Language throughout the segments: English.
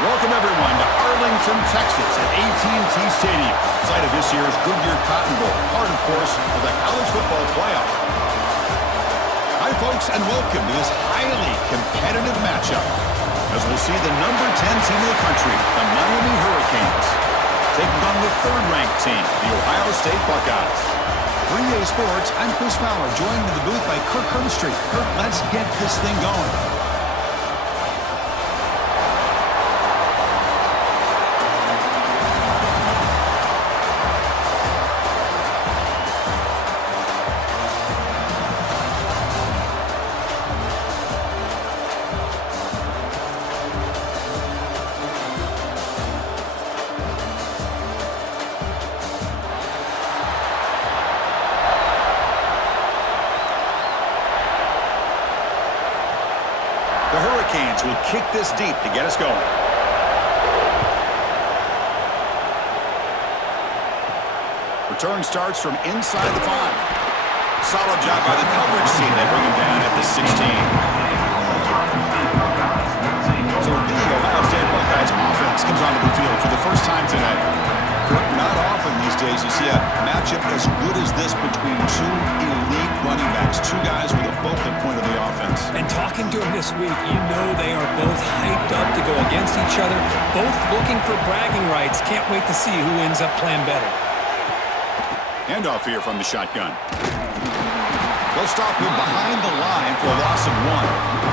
Welcome, everyone, to Arlington, Texas at AT&T Stadium, site of this year's Goodyear Cotton Bowl, part, of course, of the college football playoff. Hi, folks, and welcome to this highly competitive matchup, as we'll see the number 10 team in the country, the Miami Hurricanes, taking on the third-ranked team, the Ohio State Buckeyes. For EA Sports, I'm Chris Fowler, joined in the booth by Kirk Herbstreit. Kirk, let's get this thing going. The Hurricanes will kick this deep to get us going. Return starts from inside the 5. Solid job by the coverage team. They bring him down at the 16. So the Ohio State Buckeyes offense comes onto the field for the first time tonight. Not often these days you see a matchup as good as this between two elite running backs, two guys with a focal point of the offense. And talking to them this week, you know they are both hyped up to go against each other, both looking for bragging rights. Can't wait to see who ends up playing better. Handoff here from the shotgun. They'll stop him behind the line for a loss of 1.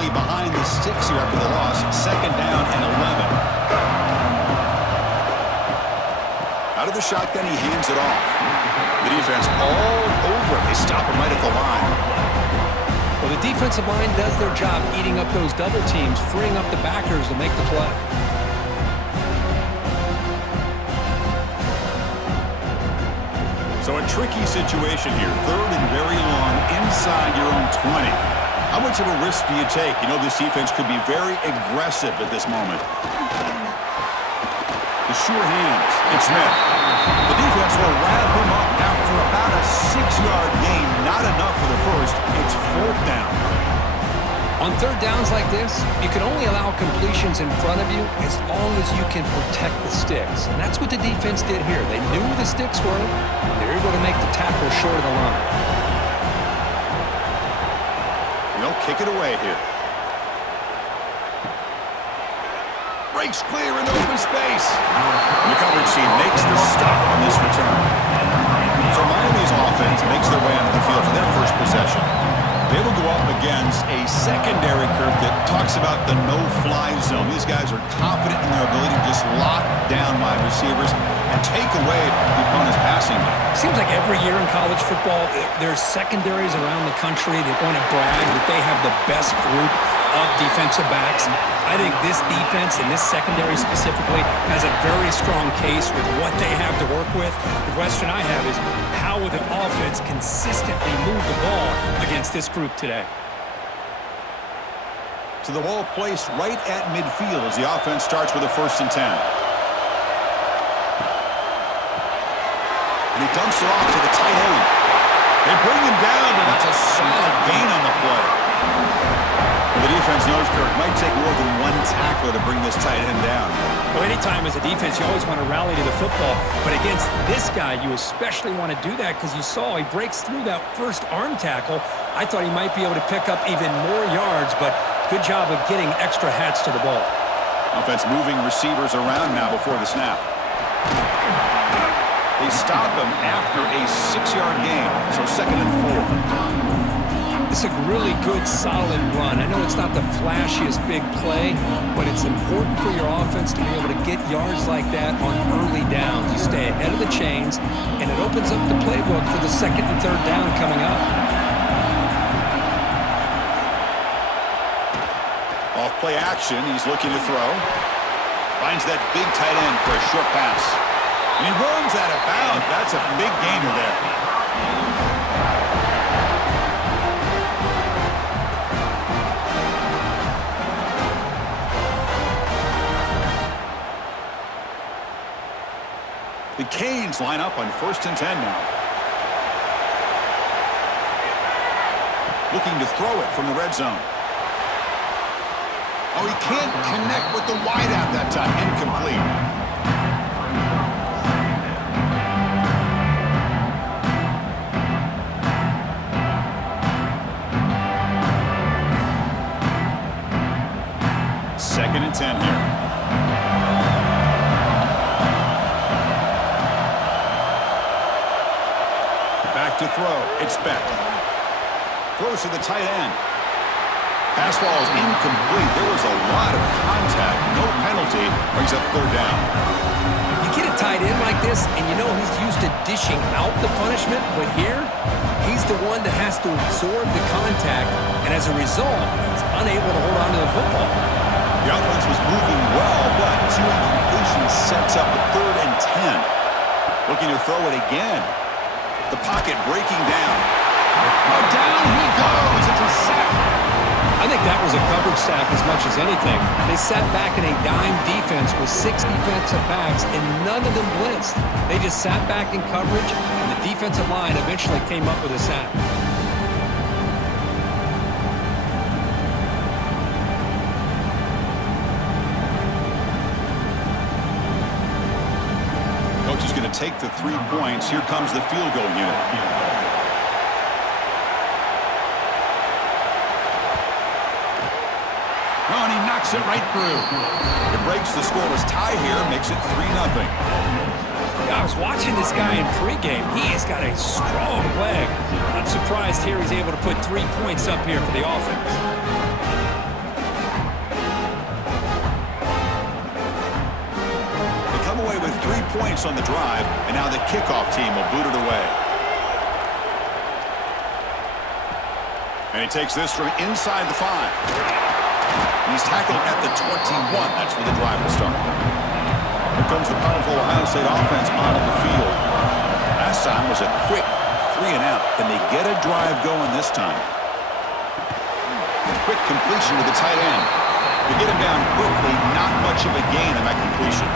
Behind the sticks here after the loss, second down and 11. Out of the shotgun, he hands it off. The defense all over it. They stop him right at the line. Well, the defensive line does their job eating up those double teams, freeing up the backers to make the play. So a tricky situation here. Third and very long inside your own 20. How much of a risk do you take? You know this defense could be very aggressive at this moment. The sure hands. It's Smith. The defense will wrap him up after about a 6-yard gain. Not enough for the first. It's 4th down. On third downs like this, you can only allow completions in front of you as long as you can protect the sticks. And that's what the defense did here. They knew the sticks were, and they were able to make the tackle short of the line. They'll kick it away here. Breaks clear in open space. And the coverage team makes the stop on this return. So Miami's offense makes their way onto the field for their first possession. They will go up against a secondary, Kirk, that talks about the no-fly zone. These guys are confident in their ability to just lock down wide receivers and take away the opponent's passing game. Seems like every year in college football, there's secondaries around the country that want to brag that they have the best group of defensive backs. I think this defense and this secondary specifically has a very strong case with what they have to work with. The question I have is, how will the offense consistently move the ball against this group today? So the ball placed right at midfield as the offense starts with a 1st and 10. And he dumps it off to the tight end. They bring him down, and that's a solid gain on the play. The defense knows, Kirk, it might take more than one tackler to bring this tight end down. Well, anytime as a defense, you always want to rally to the football. But against this guy, you especially want to do that because you saw he breaks through that first arm tackle. I thought he might be able to pick up even more yards, but good job of getting extra hats to the ball. Offense moving receivers around now before the snap. They stop him after a 6-yard gain, so 2nd and 4. It's a really good, solid run. I know it's not the flashiest big play, but it's important for your offense to be able to get yards like that on early downs. You stay ahead of the chains, and it opens up the playbook for the 2nd and 3rd down coming up. Off play action, he's looking to throw. Finds that big tight end for a short pass. And he runs out of bounds. That's a big gainer there. The Canes line up on 1st and 10 now. Looking to throw it from the red zone. Oh, he can't connect with the wideout that time. Incomplete. Second and 10 here. Back to throw. It's Beck. Throws to the tight end. Pass ball is incomplete. There was a lot of contact. No penalty. Brings up 3rd down. You get a tight end like this, and you know he's used to dishing out the punishment, but here, he's the one that has to absorb the contact, and as a result, he's unable to hold on to the football. The offense was moving well, but 2 incompletions sets up a 3rd and 10. Looking to throw it again. The pocket breaking down. Oh, down he goes. It's a sack. I think that was a coverage sack as much as anything. They sat back in a dime defense with 6 defensive backs, and none of them blitzed. They just sat back in coverage, and the defensive line eventually came up with a sack. Coach is going to take the 3 points. Here comes the field goal unit. Oh, and he knocks it right through. It breaks the scoreless tie here, makes it 3-0. I was watching this guy in pregame. He's got a strong leg. Not surprised here he's able to put 3 points up here for the offense. They come away with 3 points on the drive, and now the kickoff team will boot it away. And he takes this from inside the 5. He's tackled at the 21. That's where the drive will start. Here comes the powerful Ohio State offense onto the field. Last time was a quick 3-and-out. Can they get a drive going this time? Quick completion to the tight end. To get him down quickly, not much of a gain on that completion.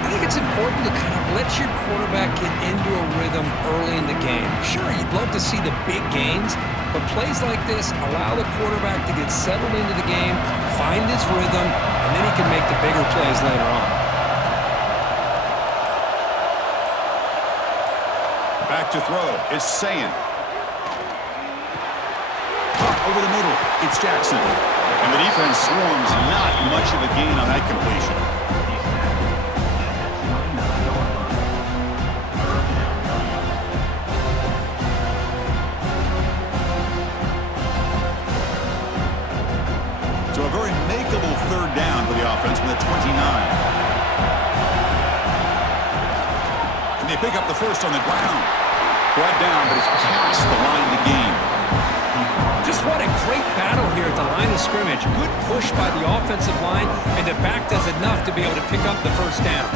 I think it's important to kind of let your quarterback get into a rhythm early in the game. Sure, you'd love to see the big gains, but plays like this allow the quarterback to get settled into the game, find his rhythm, and then he can make the bigger plays later on. Back to throw. It's Sayin. Over the middle. It's Jackson. And the defense swarms. Not much of a gain on that completion. So a very makeable 3rd down for the offense with a 29. And they pick up the first on the ground. Brought down, but it's past the line to gain. Just what a great battle here at the line of scrimmage. Good push by the offensive line, and the back does enough to be able to pick up the first down.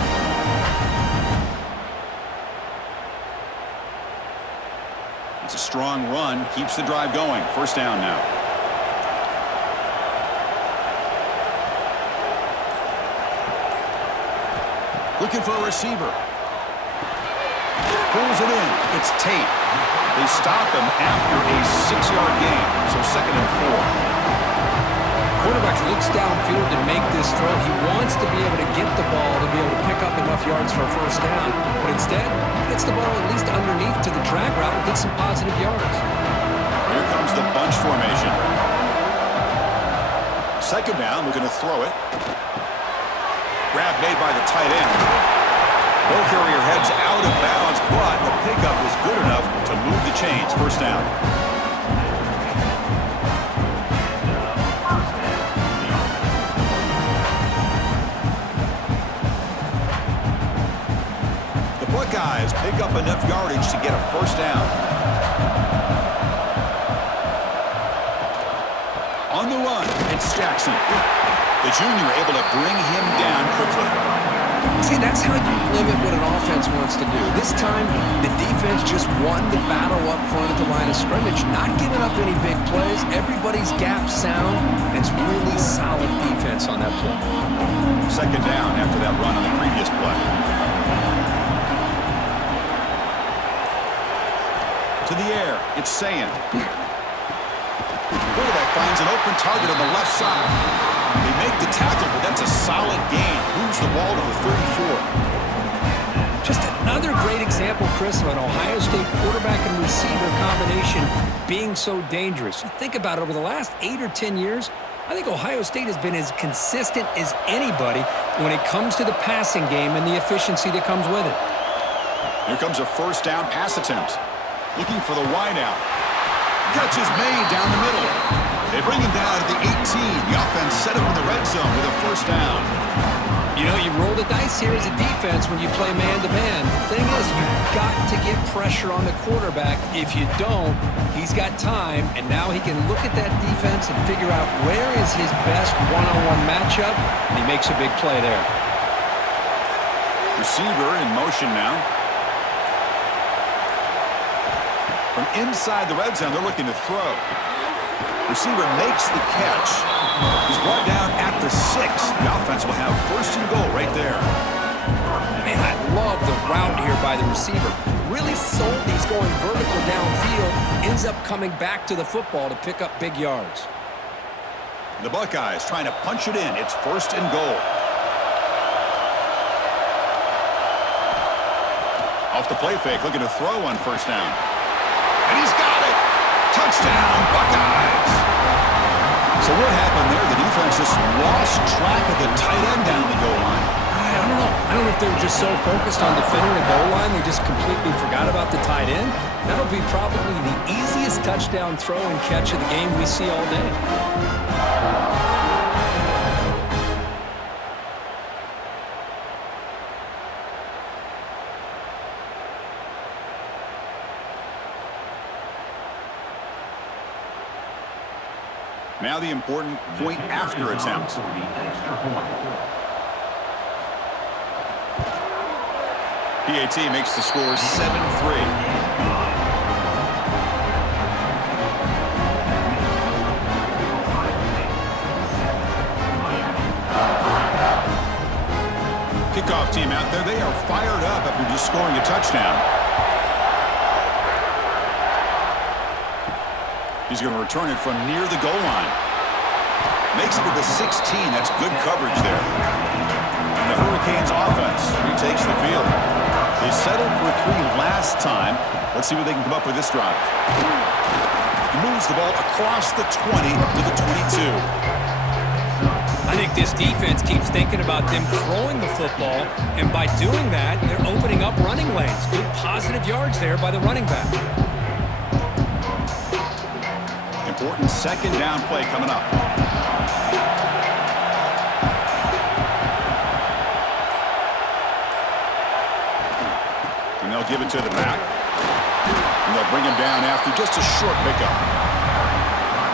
It's a strong run. Keeps the drive going. First down now. Looking for a receiver. Pulls it in. It's Tate. They stop him after a 6-yard gain. So 2nd and 4. Quarterback looks downfield to make this throw. He wants to be able to get the ball to be able to pick up enough yards for a first down. But instead, he gets the ball at least underneath to the drag route and gets some positive yards. Here comes the bunch formation. 2nd down. We're going to throw it. Grab made by the tight end. Ball carrier heads out of bounds, but the pickup was good enough to move the chains. First down. The Buckeyes pick up enough yardage to get a first down. On the run, it's Jackson. The junior able to bring him down quickly. See, that's how you limit what an offense wants to do. This time, the defense just won the battle up front at the line of scrimmage, not giving up any big plays. Everybody's gap sound, and it's really solid defense on that play. 2nd down after that run on the previous play. It's saying. Quarterback finds an open target on the left side. They make the tackle, but that's a solid gain. Moves the ball to the 34. Just another great example, Chris, of an Ohio State quarterback and receiver combination being so dangerous. You think about it, over the last 8 or 10 years, I think Ohio State has been as consistent as anybody when it comes to the passing game and the efficiency that comes with it. Here comes a first down pass attempt. Looking for the wide out. Catch is made down the middle. They bring him down at the 18. The offense set up in the red zone with a first down. You know, you roll the dice here as a defense when you play man-to-man. The thing is, you've got to get pressure on the quarterback. If you don't, he's got time, and now he can look at that defense and figure out where is his best one-on-one matchup, and he makes a big play there. Receiver in motion now. From inside the red zone, they're looking to throw. Receiver makes the catch. He's brought down at the 6. The offense will have first and goal right there. Man, I love the route here by the receiver. Really sold he's going vertical downfield. Ends up coming back to the football to pick up big yards. The Buckeyes trying to punch it in. It's first and goal. Off the play fake, looking to throw on first down. And he's got it! Touchdown, Buckeyes! So what happened there? The defense just lost track of the tight end down the goal line. I don't know. I don't know if they were just so focused on defending the goal line, they just completely forgot about the tight end. That'll be probably the easiest touchdown throw and catch of the game we see all day. Now the important point after attempt. PAT makes the score 7-3. Kickoff team out there. They are fired up after just scoring a touchdown. He's going to return it from near the goal line. Makes it to the 16. That's good coverage there. And the Hurricanes offense retakes the field. They settled for 3 last time. Let's see what they can come up with this drive. He moves the ball across the 20 to the 22. I think this defense keeps thinking about them throwing the football, and by doing that, they're opening up running lanes. Good positive yards there by the running back. Important second down play coming up. And they'll give it to the back. And they'll bring him down after just a short pickup.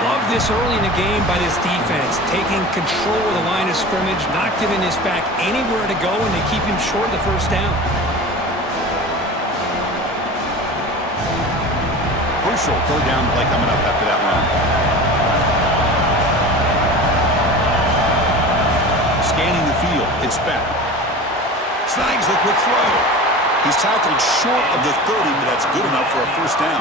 Love this early in the game by this defense, taking control of the line of scrimmage, not giving this back anywhere to go, and they keep him short of the first down. Crucial third down play coming up after that run. Scanning the field, it's back. Snags the quick throw. He's tackled short of the 30, but that's good enough for a first down.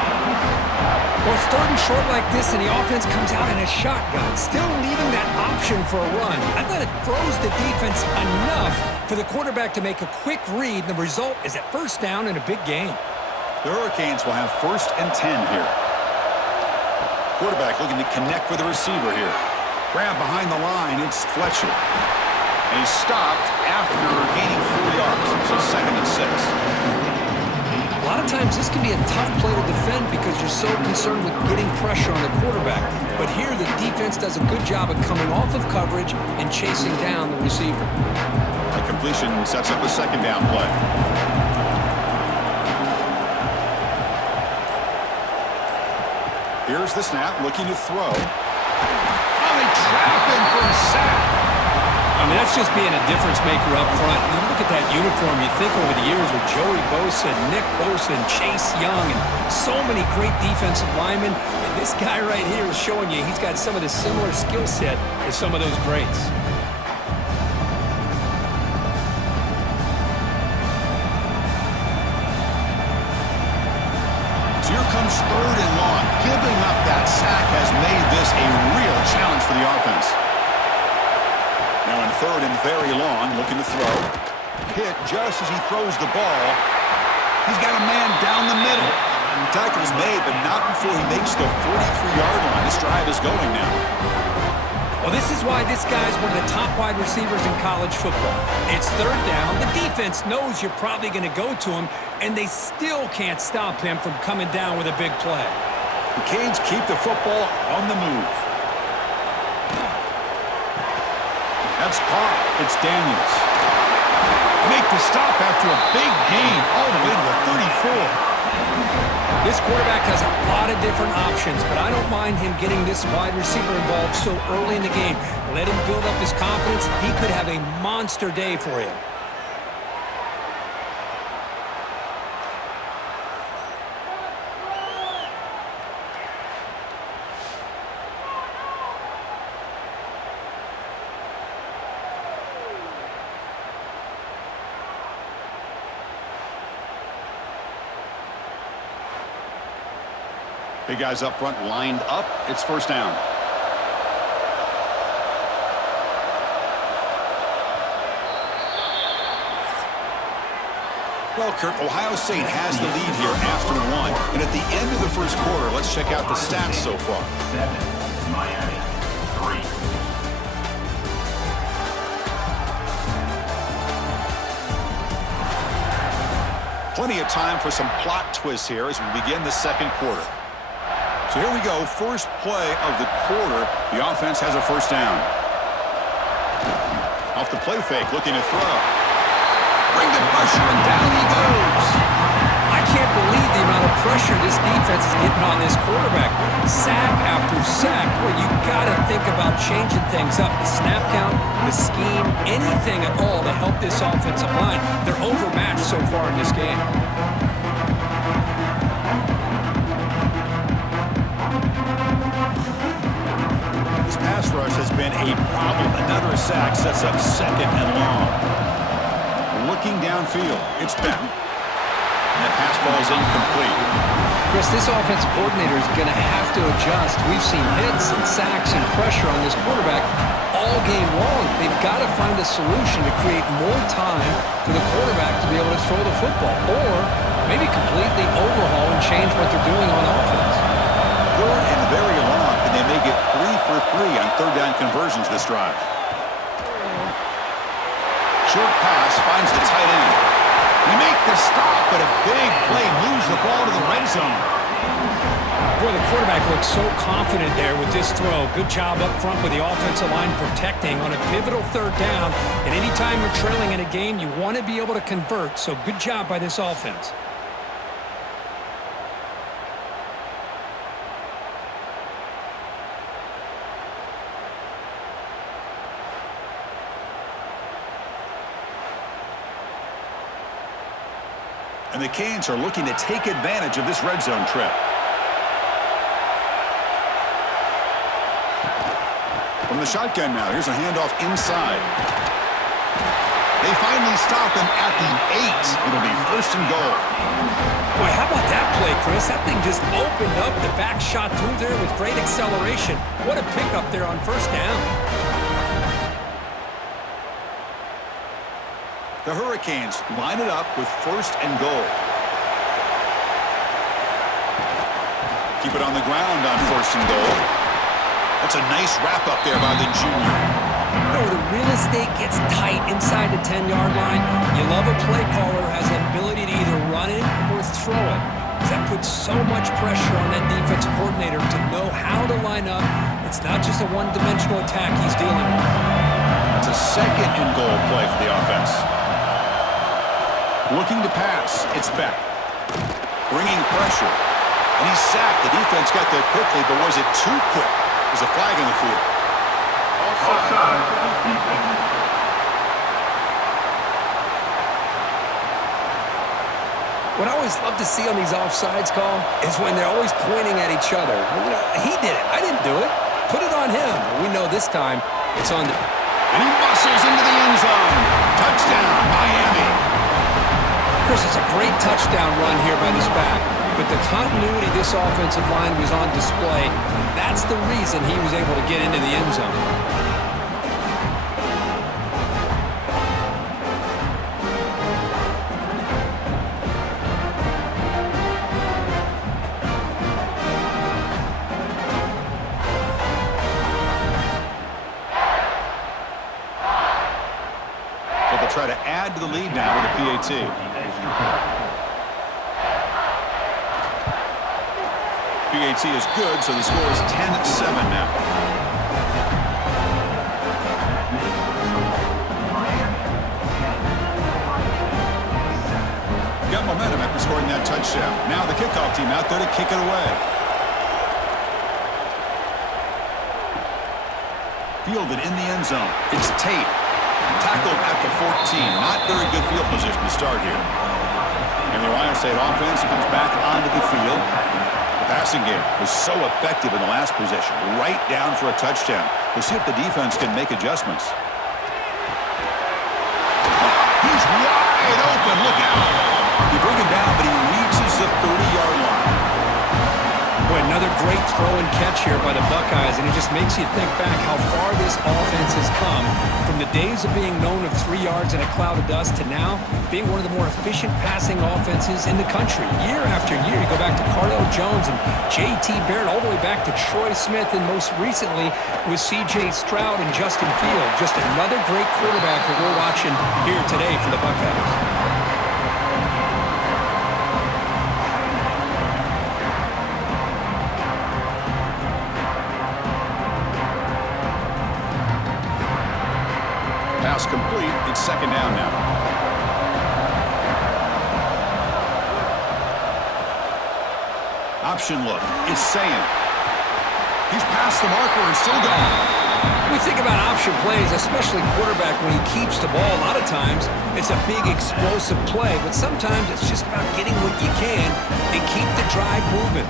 Well, it's third and short like this, and the offense comes out in a shotgun, still leaving that option for a run. I thought it throws the defense enough for the quarterback to make a quick read, and the result is a first down and a big gain. The Hurricanes will have first and 10 here. Quarterback looking to connect with the receiver here. Grab behind the line, it's Fletcher. And he's stopped after gaining 4 yards. So second and 6. A lot of times this can be a tough play to defend because you're so concerned with getting pressure on the quarterback. But here the defense does a good job of coming off of coverage and chasing down the receiver. The completion sets up a second down play. Here's the snap, looking to throw. Oh, they trap him for a sack. I mean, that's just being a difference maker up front. You look at that uniform, you think over the years with Joey Bosa, Nick Bosa, and Chase Young, and so many great defensive linemen. And this guy right here is showing you he's got some of the similar skill set as some of those greats. So here comes third and long. Giving up that sack has made this a real challenge for the offense. Now in third and very long, looking to throw. Hit just as he throws the ball. He's got a man down the middle. Tackle's made, but not before he makes the 43-yard line. This drive is going now. Well, this is why this guy's one of the top wide receivers in college football. It's third down. The defense knows you're probably going to go to him, and they still can't stop him from coming down with a big play. The Canes keep the football on the move. That's caught. It's Daniels. Make the stop after a big gain all the way to the 34. This quarterback has a lot of different options, but I don't mind him getting this wide receiver involved so early in the game. Let him build up his confidence. He could have a monster day for you. Big guys up front lined up. It's first down. Well, Kirk, Ohio State has the lead here after one. And at the end of the first quarter, let's check out the stats so far. 7, Miami, 3. Plenty of time for some plot twists here as we begin the second quarter. So here we go, first play of the quarter. The offense has a first down. Off the play fake, looking to throw. Bring the pressure, and down he goes. I can't believe the amount of pressure this defense is getting on this quarterback. Sack after sack. Well, you got to think about changing things up. The snap count, the scheme, anything at all to help this offensive line. They're overmatched so far in this game. This pass rush has been a problem. Another sack sets up second and long. Looking downfield, it's back. And that pass ball is incomplete. Chris, this offensive coordinator is going to have to adjust. We've seen hits and sacks and pressure on this quarterback all game long. They've got to find a solution to create more time for the quarterback to be able to throw the football, or maybe completely overhaul and change what they're doing on offense. Third and very long, and they may get 3 for 3 on third down conversions this drive. Short pass finds the tight end. We make the stop, but a big play moves the ball to the red zone. Boy, the quarterback looks so confident there with this throw. Good job up front with the offensive line protecting on a pivotal third down. And anytime you're trailing in a game, you want to be able to convert. So good job by this offense. And the Canes are looking to take advantage of this red zone trip. From the shotgun now, here's a handoff inside. They finally stop him at the 8. It'll be first and goal. Boy, how about that play, Chris? That thing just opened up. The back shot through there with great acceleration. What a pickup there on first down. The Hurricanes line it up with first and goal. Keep it on the ground on first and goal. That's a nice wrap up there by the junior. You know, the real estate gets tight inside the 10-yard line. You love a play caller who has the ability to either run it or throw it. Because that puts so much pressure on that defensive coordinator to know how to line up. It's not just a one-dimensional attack he's dealing with. That's a second and goal play for the offense. Looking to pass, it's Beck. Bringing pressure. And he's sacked. The defense got there quickly, but was it too quick? There's a flag in the field. Offside. What I always love to see on these offsides call is when they're always pointing at each other. You know, he did it. I didn't do it. Put it on him. We know this time it's on the... And he muscles into the end zone. Touchdown, Miami. Chris, it's a great touchdown run here by this back. but the continuity this offensive line was on display. That's the reason he was able to get into the end zone. Try to add to the lead now with a PAT. PAT is good, so the score is 10-7 now. Got momentum after scoring that touchdown. Now the kickoff team out there to kick it away. Fielded in the end zone. It's Tate. Tackled at the 14. Not very good field position to start here. And the Ohio State offense comes back onto the field. The passing game was so effective in the last possession. Right down for a touchdown. We'll see if the defense can make adjustments. He's wide open. Look out. You bring him down, but he reaches the 30-yard line. Boy, another great throw and catch here by the Buckeyes, and it just makes you think back how far this offense has come from the days of being known of 3 yards in a cloud of dust to now being one of the more efficient passing offenses in the country. Year after year, you go back to Cardell Jones and J.T. Barrett, all the way back to Troy Smith, and most recently with C.J. Stroud and Justin Fields. Just another great quarterback that we're watching here today for the Buckeyes. Pass complete. It's second down now. Option look. It's saying. He's past the marker and still gone. We think about option plays, especially quarterback, when he keeps the ball. A lot of times, it's a big explosive play, but sometimes it's just about getting what you can and keep the drive moving.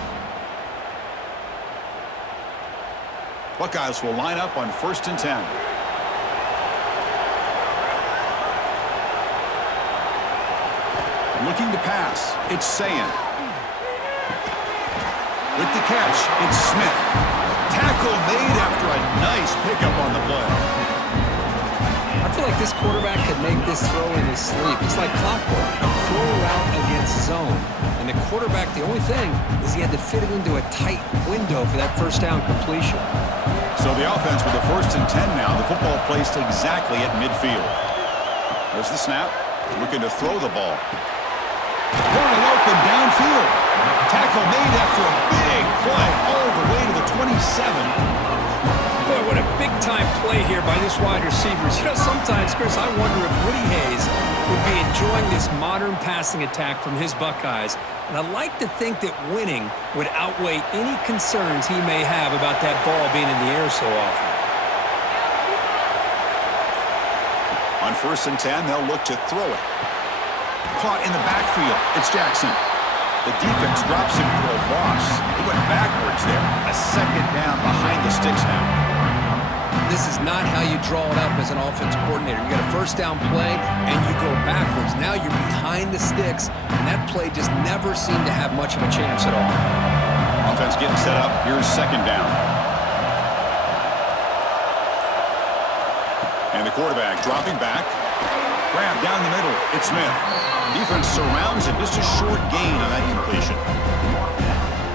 Buckeyes will line up on 1st and 10. Looking to pass. It's Sayin. With the catch, it's Smith. Tackle made after a nice pickup on the play. I feel like this quarterback could make this throw in his sleep. It's like clockwork, a pro route against zone. And the quarterback, the only thing is he had to fit it into a tight window for that first down completion. So the offense with the 1st and 10 now. The football placed exactly at midfield. There's the snap. Looking to throw the ball. Running open downfield. Tackle made after a big play all the way to the 27. Boy, what a big-time play here by this wide receivers. You know, sometimes, Chris, I wonder if Woody Hayes would be enjoying this modern passing attack from his Buckeyes. And I like to think that winning would outweigh any concerns he may have about that ball being in the air so often. On 1st and 10, they'll look to throw it. Caught in the backfield. It's Jackson. The defense drops him for a loss. He went backwards there. A second down behind the sticks now. This is not how you draw it up as an offensive coordinator. You got a first down play, and you go backwards. Now you're behind the sticks, and that play just never seemed to have much of a chance at all. Offense getting set up. Here's second down. And the quarterback dropping back. Grab down the middle. It's Smith. Defense surrounds it. Just a short gain on that completion.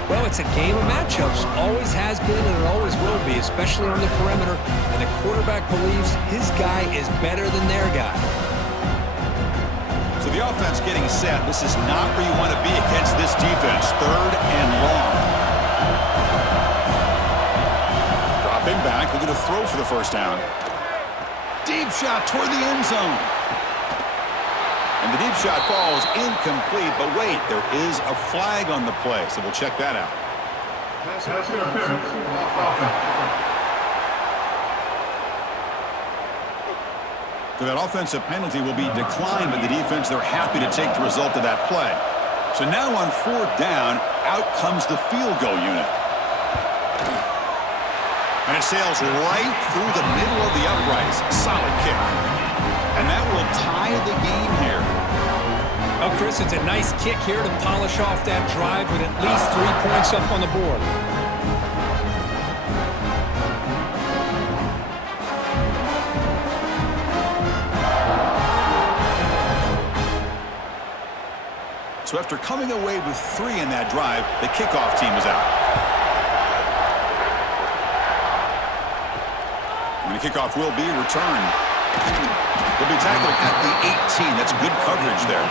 Well, it's a game of matchups. Always has been and it always will be, especially on the perimeter. And the quarterback believes his guy is better than their guy. So the offense getting set. This is not where you want to be against this defense. 3rd and long. Dropping back. Looking to throw for the first down. Deep shot toward the end zone. And the deep shot falls incomplete, but wait, there is a flag on the play, so we'll check that out. So that offensive penalty will be declined by the defense. They're happy to take the result of that play. So now on 4th down, out comes the field goal unit. And it sails right through the middle of the uprights. Solid kick. And that will tie the game here. Chris, it's a nice kick here to polish off that drive with at least 3 points up on the board. So after coming away with 3 in that drive, the kickoff team is out. And the kickoff will be returned. They'll be tackled at the 18. That's good coverage there.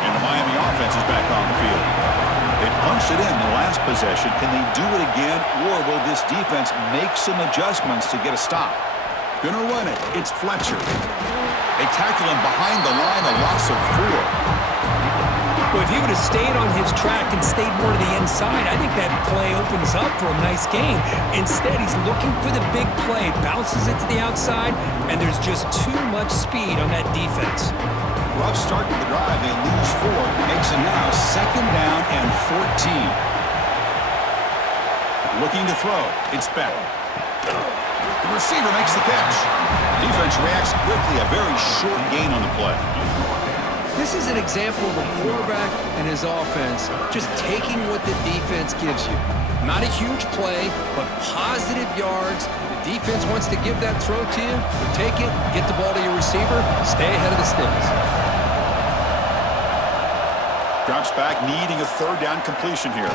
And the Miami offense is back on the field. They punched it in the last possession. Can they do it again, or will this defense make some adjustments to get a stop? Gonna run it. It's Fletcher. They tackle him behind the line, a loss of 4. Well, if he would have stayed on his track and stayed more to the inside, I think that play opens up for a nice gain. Instead, he's looking for the big play, bounces it to the outside, and there's just too much speed on that defense. Rough start to the drive. They lose 4. Makes it now 2nd down and 14. Looking to throw. It's Beck. The receiver makes the catch. Defense reacts quickly. A very short gain on the play. This is an example of a quarterback and his offense just taking what the defense gives you. Not a huge play, but positive yards. The defense wants to give that throw to you. You take it, get the ball to your receiver, stay ahead of the sticks. Drops back, needing a 3rd down completion here.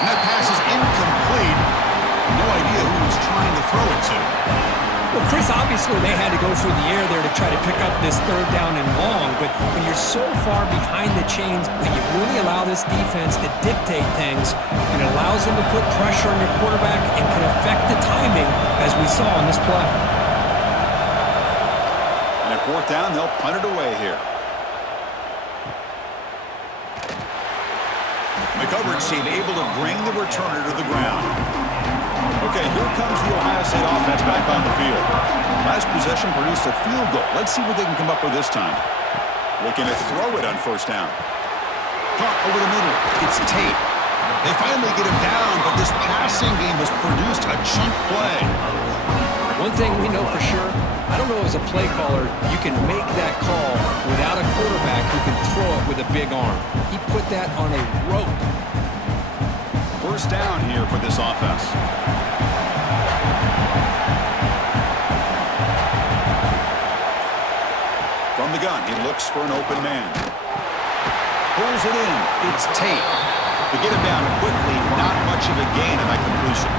And that pass is incomplete. No idea who he's trying to throw it to. Well, Chris, obviously they had to go through the air there to try to pick up this 3rd down and long, but when you're so far behind the chains, when you really allow this defense to dictate things, and it allows them to put pressure on your quarterback and can affect the timing, as we saw in this play. And at 4th down, they'll punt it away here. The coverage team able to bring the returner to the ground. Okay, here comes the Ohio State offense back on the field. Last possession produced a field goal. Let's see what they can come up with this time. Looking to throw it on 1st down. Punt over the middle. It's Tate. They finally get him down, but this passing game has produced a chunk play. One thing we know for sure, I don't know as a play caller, you can make that call without a quarterback who can throw it with a big arm. He put that on a rope. 1st down here for this offense. From the gun, he looks for an open man. Pulls it in. It's Tate. To get him down quickly, not much of a gain on that completion.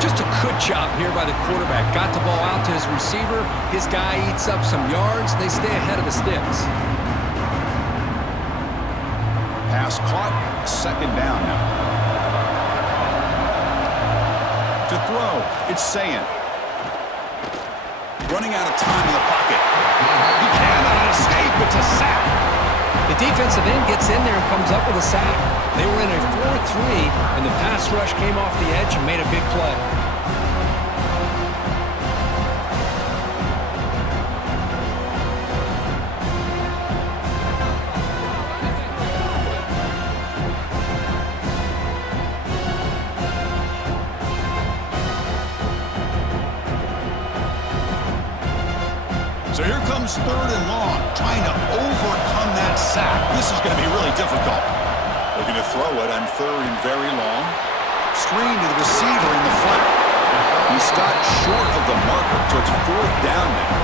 Just a good job here by the quarterback. Got the ball out to his receiver. His guy eats up some yards. They stay ahead of the sticks. Pass caught. 2nd down now. To throw, it's Sayan. Running out of time in the pocket. He cannot escape. It's a sack. The defensive end gets in there and comes up with a sack. They were in a 4-3, and the pass rush came off the edge and made a big play. So here comes 3rd and long, trying to overcome that sack. This is going to be really difficult. Looking to throw it on 3rd and very long. Screen to the receiver in the flat. He stopped short of the marker, so it's 4th down now.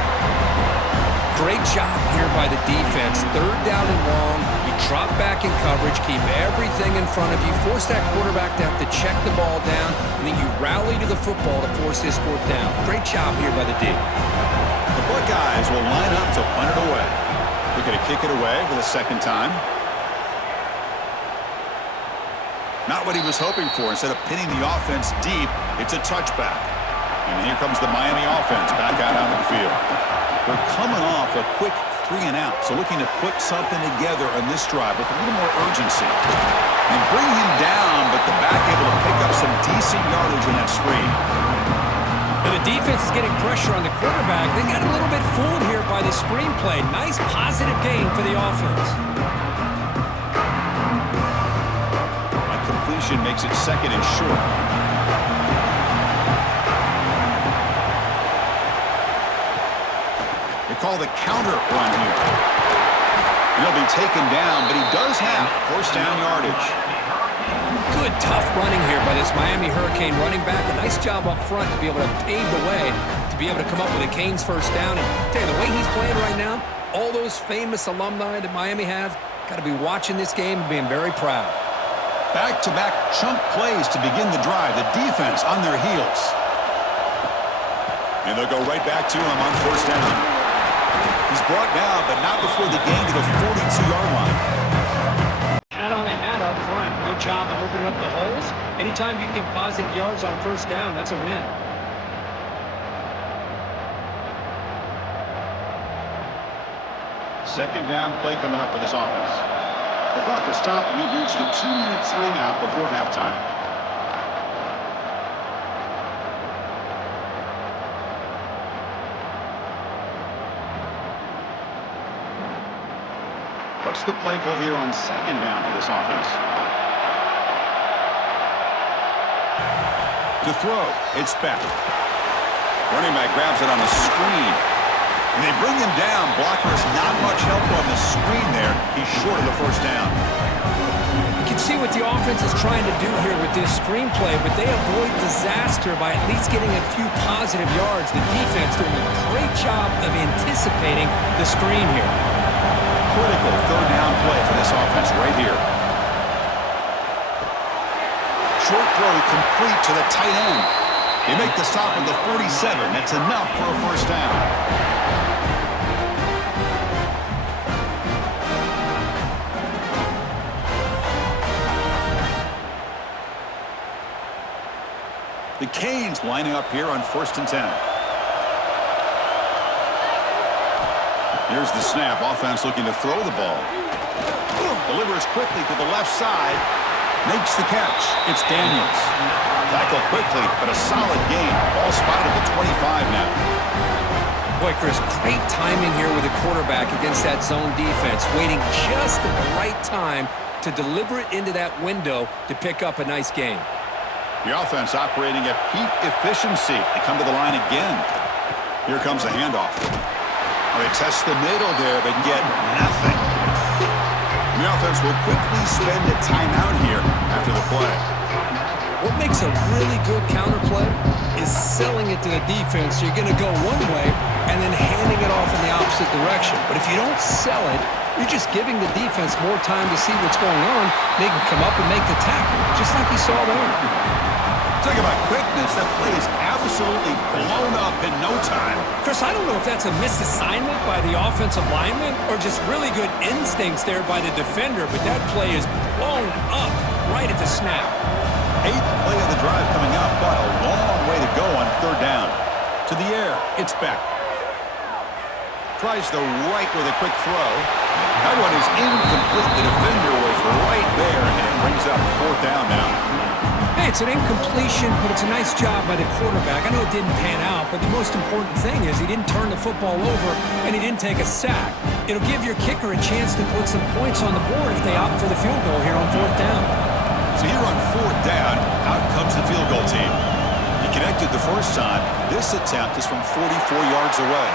Great job here by the defense. 3rd down and long. You drop back in coverage, keep everything in front of you, force that quarterback to have to check the ball down, and then you rally to the football to force this 4th down. Great job here by the D. The Buckeyes will line up to punt it away. They're going to kick it away for the 2nd time. Not what he was hoping for. Instead of pinning the offense deep, it's a touchback. And here comes the Miami offense back out onto the field. They're coming off a quick 3-and-out, so looking to put something together on this drive with a little more urgency. And bring him down, but the back able to pick up some decent yardage in that screen. And the defense is getting pressure on the quarterback. They got a little bit fooled here by the screenplay. Nice positive gain for the offense. That completion makes it 2nd and short. They call the counter run here. He'll be taken down, but he does have first down yardage. Good, tough running here by this Miami Hurricane running back. A nice job up front to be able to pave the way, to be able to come up with a Canes first down. And tell you, the way he's playing right now, all those famous alumni that Miami have, got to be watching this game and being very proud. Back-to-back chunk plays to begin the drive. The defense on their heels. And they'll go right back to him on first down. He's brought down, but not before the gain to the 42-yard line. Not only that, up front, good job of opening up the holes. Anytime you can get positive yards on first down, that's a win. Second down play coming up for this offense. The clock is stopped. We've reached the 2-minute timeout before halftime. What's the play call here on second down for this offense? To throw, it's back. Running back grabs it on the screen. And they bring him down. Blockers not much help on the screen there. He's short of the first down. You can see what the offense is trying to do here with this screenplay, but they avoid disaster by at least getting a few positive yards. The defense doing a great job of anticipating the screen here. Critical third down play for this offense right here. Short throw complete to the tight end. They make the stop at the 47. That's enough for a first down. The Canes lining up here on 1st and 10. Here's the snap. Offense looking to throw the ball. Delivers quickly to the left side. Makes the catch. It's Daniels. Tackle quickly, but a solid gain. Ball spotted at the 25 now. Boy, Chris, great timing here with the quarterback against that zone defense. Waiting just at the right time to deliver it into that window to pick up a nice gain. The offense operating at peak efficiency. They come to the line again. Here comes a handoff. They test the middle there, but get nothing. The offense will quickly spend a timeout here after the play. What makes a really good counter play is selling it to the defense. You're going to go one way and then handing it off in the opposite direction. But if you don't sell it, you're just giving the defense more time to see what's going on. They can come up and make the tackle, just like you saw there. Talk about quickness. That play is absolutely blown up in no time. Chris, I don't know if that's a misassignment by the offensive lineman or just really good instincts there by the defender, but that play is blown up right at the snap. 8th play of the drive coming up, but a long way to go on third down. To the air, it's back. Tries the right with a quick throw. That one is incomplete. The defender was right there, and it brings up fourth down now. Hey, it's an incompletion, but it's a nice job by the quarterback. I know it didn't pan out, but the most important thing is he didn't turn the football over, and he didn't take a sack. It'll give your kicker a chance to put some points on the board if they opt for the field goal here on fourth down. So here on fourth down, out comes the field goal team. He connected the first time. This attempt is from 44 yards away.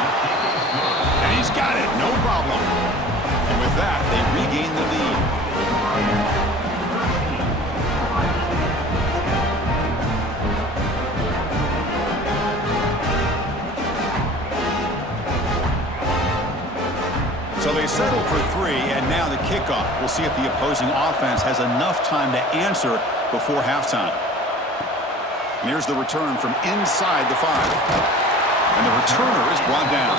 And he's got it, no problem. And with that, they regain the lead. So they settle for 3, and now the kickoff. We'll see if the opposing offense has enough time to answer before halftime. And here's the return from inside the 5. And the returner is brought down.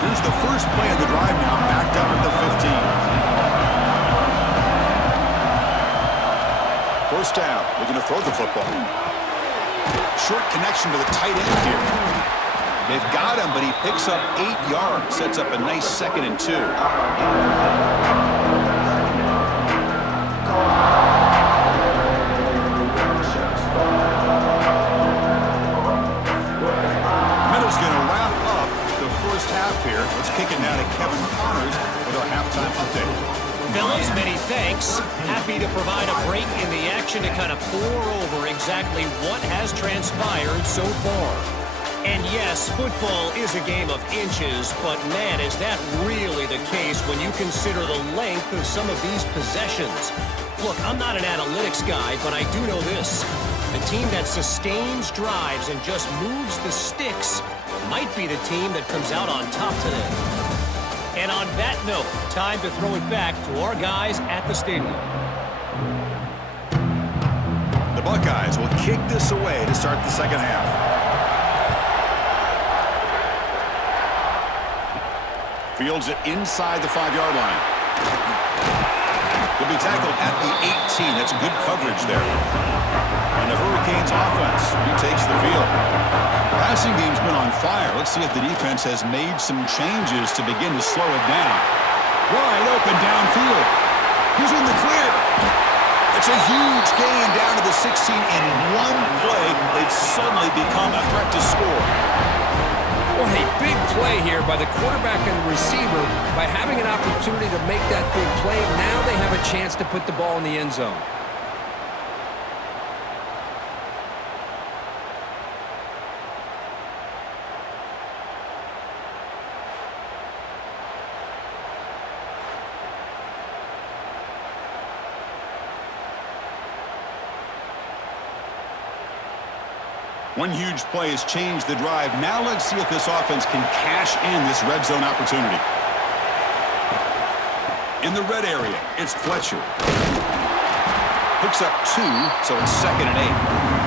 Here's the first play of the drive now, backed up at the 15. First down, looking to throw the football. Short connection to the tight end here. They've got him, but he picks up 8 yards, sets up a nice 2nd and 2. Middle's going to wrap up the first half here. Let's kick it now to Kevin Connors with our halftime update. Fellas, many thanks. Happy to provide a break in the action to kind of pour over exactly what has transpired so far. And yes, football is a game of inches, but man, is that really the case when you consider the length of some of these possessions. Look, I'm not an analytics guy, but I do know this. The team that sustains drives and just moves the sticks might be the team that comes out on top today. And on that note, time to throw it back to our guys at the stadium. The Buckeyes will kick this away to start the second half. Fields it inside the 5-yard line. He'll be tackled at the 18. That's good coverage there. And the Hurricanes offense retakes the field. Passing game's been on fire. Let's see if the defense has made some changes to begin to slow it down. Wide open downfield. He's in the clear. It's a huge gain down to the 16 in one play. They've suddenly become a threat to score. Well, a big play here by the quarterback and the receiver. By having an opportunity to make that big play, now they have a chance to put the ball in the end zone. One huge play has changed the drive. Now let's see if this offense can cash in this red zone opportunity. In the red area, it's Fletcher. Picks up 2, so it's 2nd and 8.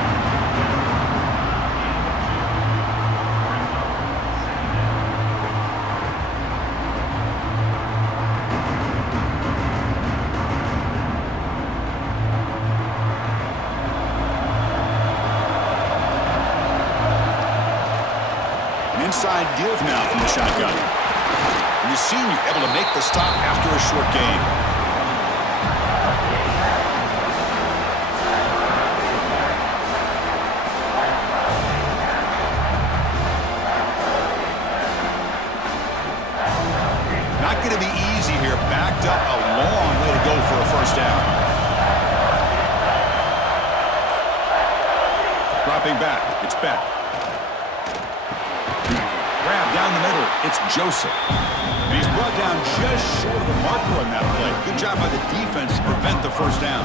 Inside give now from the shotgun. And the senior able to make the stop after a short gain. Not going to be easy here. Backed up a long way to go for a first down. Dropping back. It's Beck. Grab down the middle. It's Joseph. And he's brought down just short of the marker on that play. Good job by the defense to prevent the first down.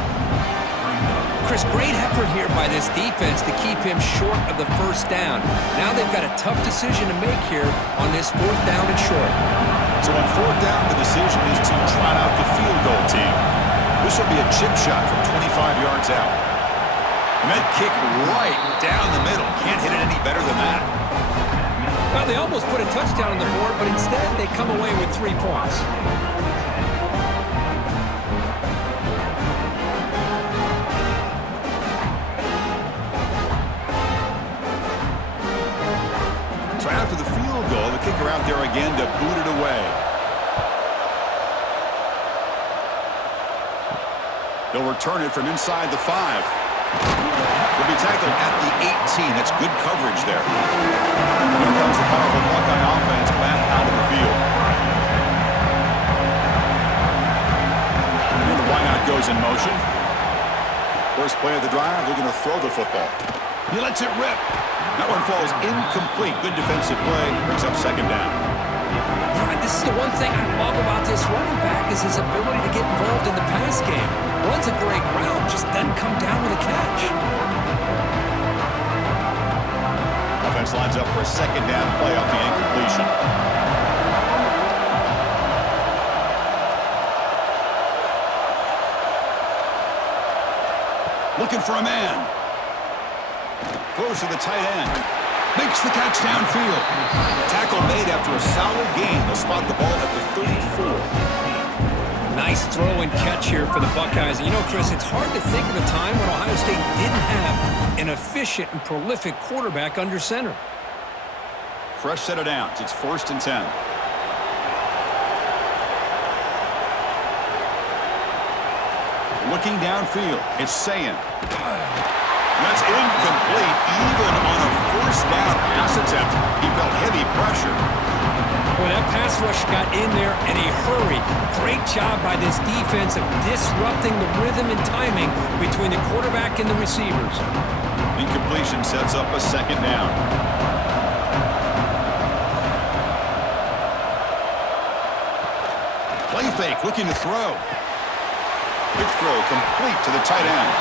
Chris, great effort here by this defense to keep him short of the first down. Now they've got a tough decision to make here on this 4th down and short. So on 4th down, the decision is to trot out the field goal team. This will be a chip shot from 25 yards out. And that kick right down the middle. Can't hit it any better than that. Well, they almost put a touchdown on the board, but instead they come away with 3 points. So after the field goal, the kicker out there again to boot it away. They'll return it from inside the 5. Will be tackled at the 18. That's good coverage there. Here comes the powerful Buckeye offense back out of the field. And the wideout goes in motion. First play of the drive, they're going to throw the football. He lets it rip. That one falls incomplete. Good defensive play. Brings up 2nd down. This is the one thing I love about this running back is his ability to get involved in the pass game. Runs a great route, just doesn't come down with a catch. Offense lines up for a 2nd down play off the incompletion. Looking for a man. Throws to the tight end. Makes the catch downfield. Tackle made after a solid gain. They'll spot the ball at the 34. Nice throw and catch here for the Buckeyes. And you know, Chris, it's hard to think of a time when Ohio State didn't have an efficient and prolific quarterback under center. Fresh set of downs. It's 1st and 10. Looking downfield. It's Sayin. That's incomplete. Even on a 1st down pass attempt, he felt heavy pressure. Well, that pass rush got in there in a hurry. Great job by this defense of disrupting the rhythm and timing between the quarterback and the receivers. Incompletion sets up a 2nd down. Play fake, looking to throw. Quick throw complete to the tight end.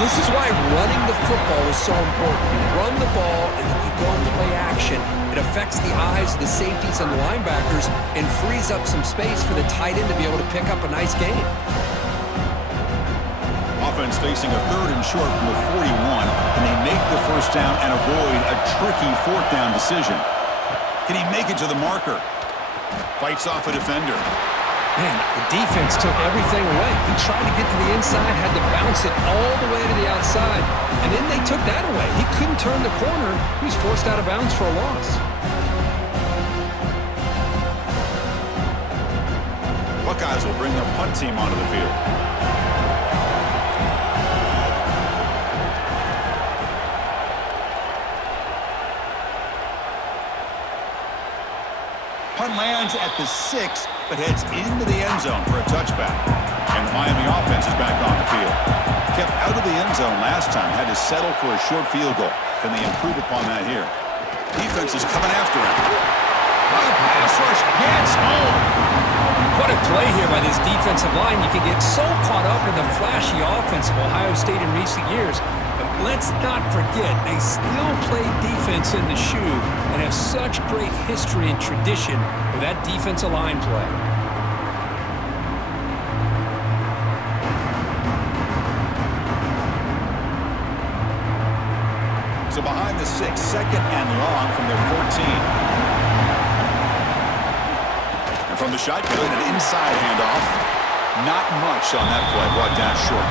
This is why running the football is so important. You run the ball and then you go and play action. It affects the eyes of the safeties and the linebackers and frees up some space for the tight end to be able to pick up a nice gain. Offense facing a 3rd and short from the 41. Can they make the first down and avoid a tricky 4th down decision? Can he make it to the marker? Fights off a defender. Man, the defense took everything away. He tried to get to the inside, had to bounce it all the way to the outside, and then they took that away. He couldn't turn the corner. He was forced out of bounds for a loss. Buckeyes will bring their punt team onto the field. Punt lands at the 6, but heads into the end zone for a touchback. And the Miami offense is back on the field. Kept out of the end zone last time, had to settle for a short field goal. Can they improve upon that here? Defense is coming after him. The pass rush gets home. What a play here by this defensive line. You can get so caught up in the flashy offense of Ohio State in recent years. But let's not forget, they still play defense in the shoe and have such great history and tradition with that defensive line play. So behind the 6, 2nd and long from their 14. From the shotgun, an inside handoff. Not much on that play, brought down short.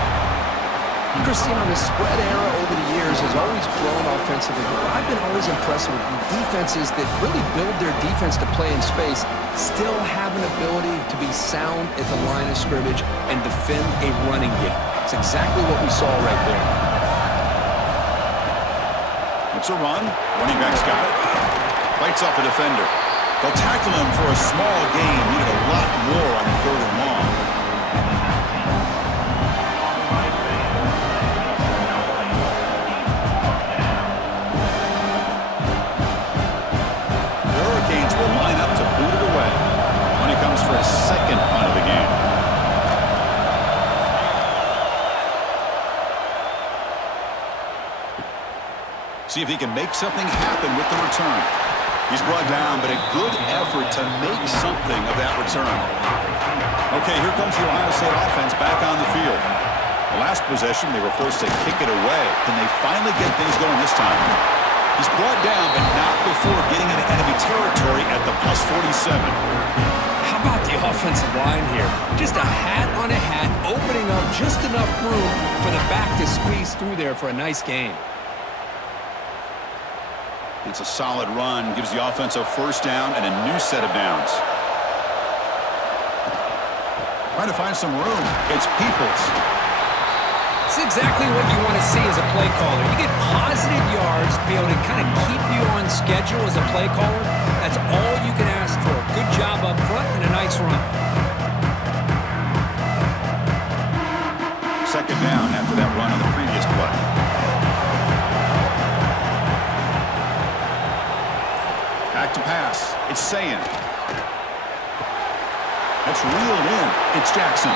Christine, the spread era over the years has always grown offensively. But I've been always impressed with defenses that really build their defense to play in space, still have an ability to be sound at the line of scrimmage and defend a running game. It's exactly what we saw right there. It's a run. Running back's got it. Fights off a defender. They'll tackle him for a small gain. Needed a lot more on the 3rd and long. The Hurricanes will line up to boot it away when it comes for a 2nd punt of the game. See if he can make something happen with the return. He's brought down, but a good effort to make something of that return. Okay, here comes the Ohio State offense back on the field. The last possession, they were forced to kick it away. Can they finally get things going this time? He's brought down, but not before getting into enemy territory at the +47. How about the offensive line here? Just a hat on a hat, opening up just enough room for the back to squeeze through there for a nice gain. It's a solid run, gives the offense a 1st down and a new set of downs. Trying to find some room. It's Peoples. It's exactly what you want to see as a play caller. You get positive yards to be able to kind of keep you on schedule as a play caller. That's all you can ask for. Good job up front and a nice run. 2nd down after that run on the previous play. Back to pass. It's Sayin. That's reeled in. It's Jackson.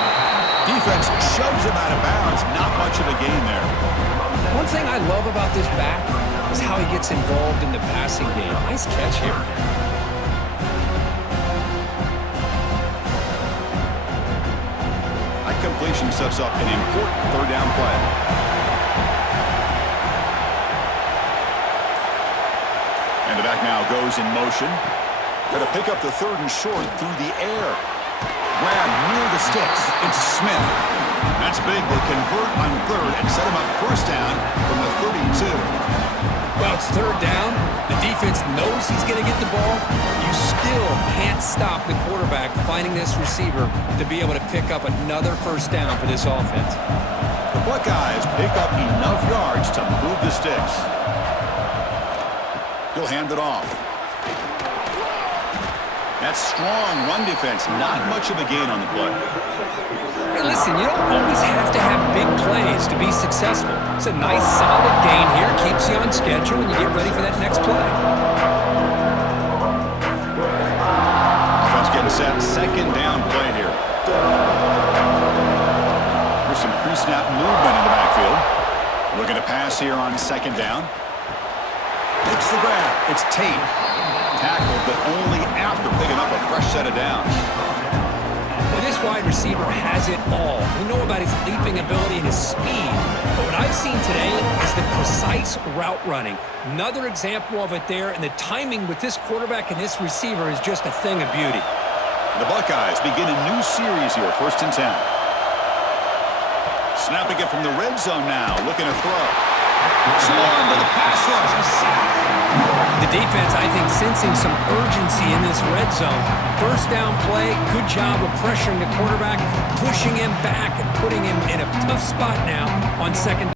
Defense shoves him out of bounds. Not much of a gain there. One thing I love about this back is how he gets involved in the passing game. Nice catch here. That completion sets up an important 3rd down play. And the back now goes in motion. Going to pick up the 3rd and short through the air. Grab near the sticks. It's Smith. That's big. They convert on 3rd and set him up 1st down from the 32. Well, it's 3rd down. The defense knows he's going to get the ball. You still can't stop the quarterback finding this receiver to be able to pick up another 1st down for this offense. The Buckeyes pick up enough yards to move the sticks. He'll hand it off. That strong run defense, not much of a gain on the play. Hey, listen, you don't always have to have big plays to be successful. It's a nice, solid gain here. Keeps you on schedule, and you get ready for that next play. Offense getting set. 2nd down play The pass here on second down. Makes the grab. It's Tate. Tackled, but only after picking up a fresh set of downs. Well, this wide receiver has it all. We know about his leaping ability and his speed, but what I've seen today is the precise route running. Another example of it there, and the timing with this quarterback and this receiver is just a thing of beauty. The Buckeyes begin a new series here, 1st and 10. Snapping it from the red zone now, looking to throw. Swarmed to the pass rush. The defense, I think, sensing some urgency in this red zone. First down play, good job of pressuring the quarterback, pushing him back and putting him in a tough spot now on second down.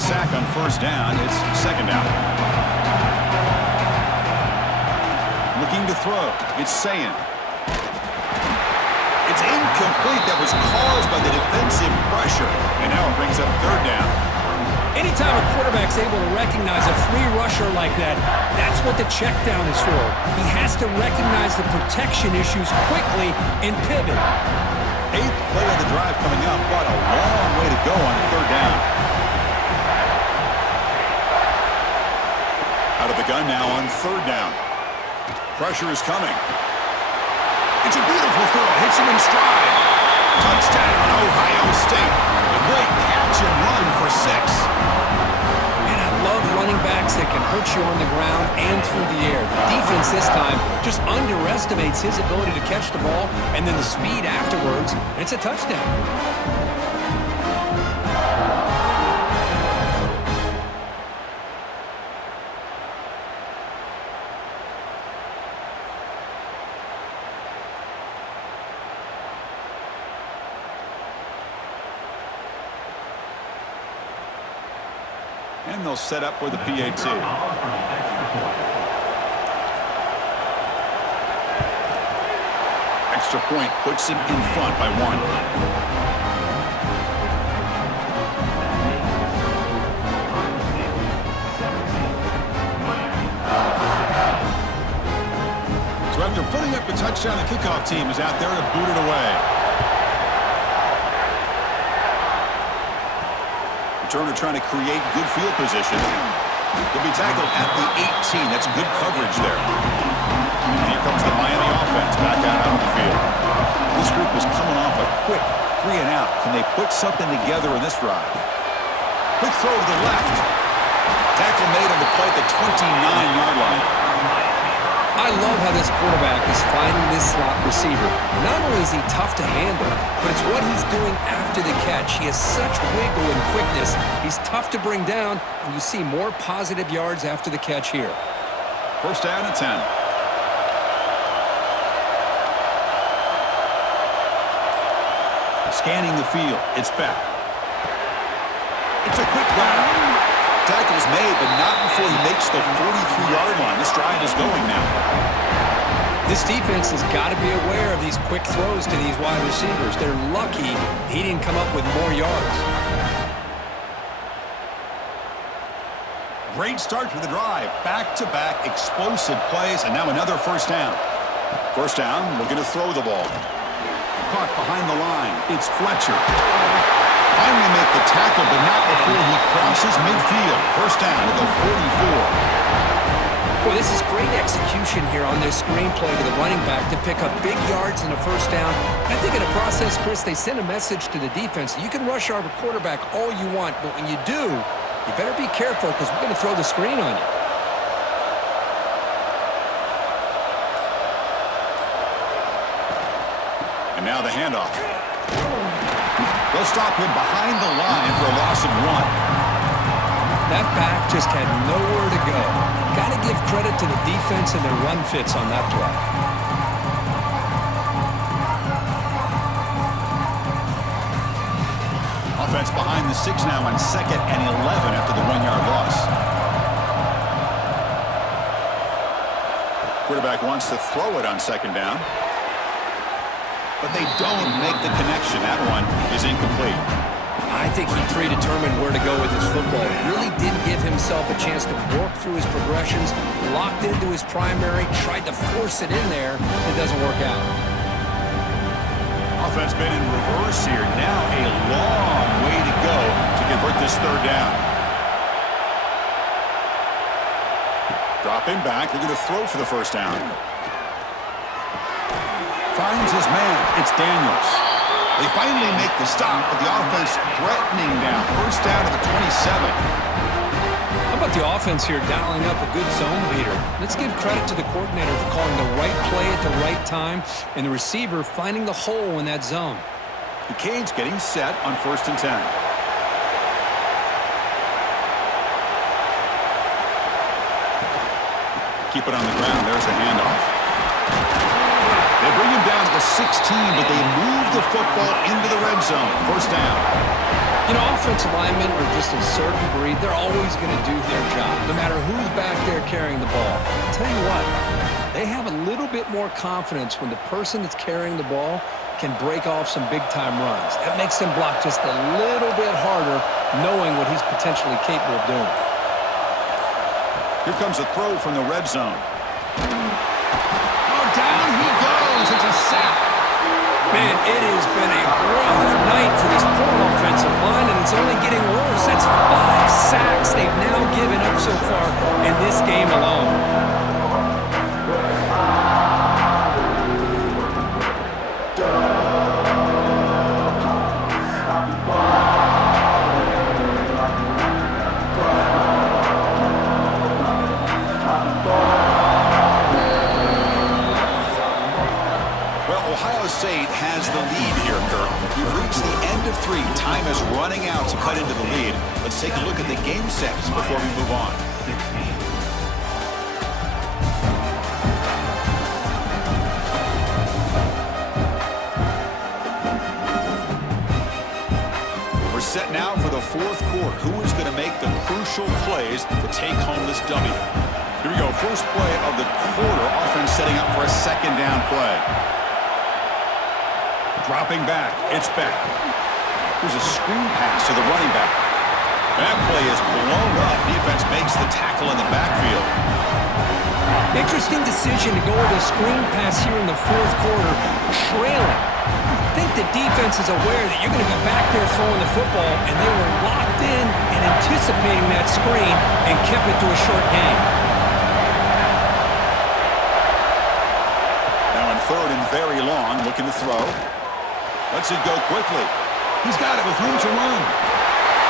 Sack on 1st down. It's 2nd down. Looking to throw. It's Sayin. It's incomplete. That was caused by the defensive pressure. And now it brings up 3rd down. Anytime a quarterback's able to recognize a free rusher like that, that's what the check down is for. He has to recognize the protection issues quickly and pivot. 8th play of the drive coming up, but a long way to go on 3rd down. Out of the gun now on 3rd down. Pressure is coming. It's a beautiful throw. Hits him in stride. Touchdown, Ohio State. A great catch and run for 6. And I love running backs that can hurt you on the ground and through the air. The defense this time just underestimates his ability to catch the ball, and then the speed afterwards. It's a touchdown. And they'll set up with a PAT. Extra point puts him in front by 1. So after putting up a touchdown, the kickoff team is out there to boot it away. Turner trying to create good field position. He'll be tackled at the 18. That's good coverage there. And here comes the Miami offense back out on the field. This group is coming off a quick 3 and out. Can they put something together in this drive? Quick throw to the left. Tackle made on the play at the 29-yard line. I love how this quarterback is finding this slot receiver. Not only is he tough to handle, but it's what he's doing after the catch. He has such wiggle and quickness. He's tough to bring down, and you see more positive yards after the catch here. 1st down and 10. Scanning the field. It's back. It's a quick grab. Tackle's made, but not before he makes the 43-yard line. This drive is going now. This defense has got to be aware of these quick throws to these wide receivers. They're lucky he didn't come up with more yards. Great start to the drive. Back-to-back explosive plays, and now another 1st down. 1st down, looking to throw the ball. Caught behind the line. It's Fletcher. Finally make the tackle, but not before he crosses midfield. 1st down at the 44. Boy, this is great execution here on their screenplay to the running back to pick up big yards in a 1st down. I think in the process, Chris, they send a message to the defense. You can rush our quarterback all you want, but when you do, you better be careful because we're going to throw the screen on you. And now the handoff. They'll stop him behind the line for a loss of 1. That back just had nowhere to go. Got to give credit to the defense and their run fits on that play. Offense behind the 6 now on 2nd and 11 after the 1-yard loss. Quarterback wants to throw it on 2nd down. But they don't make the connection. That one is incomplete. I think he predetermined where to go with his football. Really did give himself a chance to work through his progressions, locked into his primary, tried to force it in there. It doesn't work out. Offense been in reverse here. Now a long way to go to convert this third down. Dropping back, they're going to throw for the first down. Finds his man. It's Daniels. They finally make the stop, but the offense threatening down. First down to the 27. How about the offense here dialing up a good zone beater? Let's give credit to the coordinator for calling the right play at the right time and the receiver finding the hole in that zone. The Canes getting set on 1st and 10. Keep it on the ground. There's the handoff. They bring him down to the 16, but they move the football into the red zone. First down. You know, offensive linemen are just a certain breed. They're always going to do their job, no matter who's back there carrying the ball. I'll tell you what, they have a little bit more confidence when the person that's carrying the ball can break off some big-time runs. That makes them block just a little bit harder, knowing what he's potentially capable of doing. Here comes a throw from the red zone. Oh, down he goes. It's a sack. Man, it has been a rough night for this poor offensive line, and it's only getting worse. That's 5 sacks they've now given up so far in this game alone. State has the lead here, Kirk. We've reached the end of 3. Time is running out to cut into the lead. Let's take a look at the game sets before we move on. We're set now for the 4th quarter. Who is going to make the crucial plays to take home this W? Here we go. First play of the quarter. Offense setting up for a 2nd down play. Dropping back, it's back. Here's a screen pass to the running back. That play is blown up. Defense makes the tackle in the backfield. Interesting decision to go with a screen pass here in the 4th quarter, trailing. I think the defense is aware that you're going to be back there throwing the football, and they were locked in and anticipating that screen and kept it to a short gain. Now in 3rd and very long, looking to throw. Lets it go quickly. He's got it with room to run.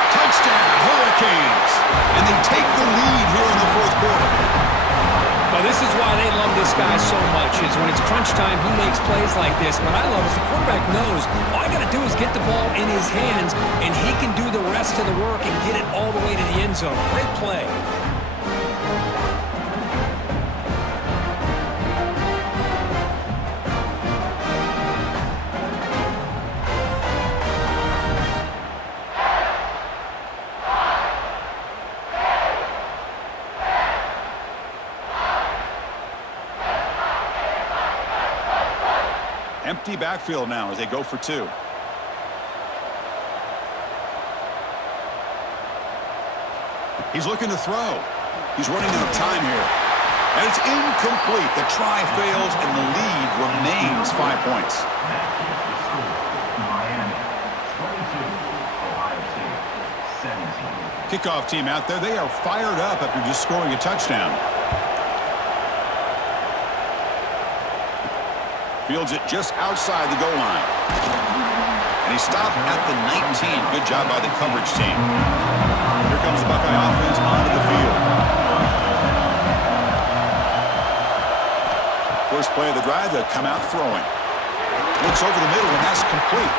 Touchdown, Hurricanes. And they take the lead here in the 4th quarter. Well, this is why they love this guy so much, is when it's crunch time, he makes plays like this. What I love is the quarterback knows all I got to do is get the ball in his hands, and he can do the rest of the work and get it all the way to the end zone. Great play. Empty backfield now as they go for 2. He's looking to throw. He's running out of time here. And it's incomplete. The try fails, and the lead remains 5 points. Kickoff team out there. They are fired up after just scoring a touchdown. Fields it just outside the goal line. And he stopped at the 19. Good job by the coverage team. Here comes the Buckeye offense onto the field. First play of the drive, they'll come out throwing. Looks over the middle, and that's complete.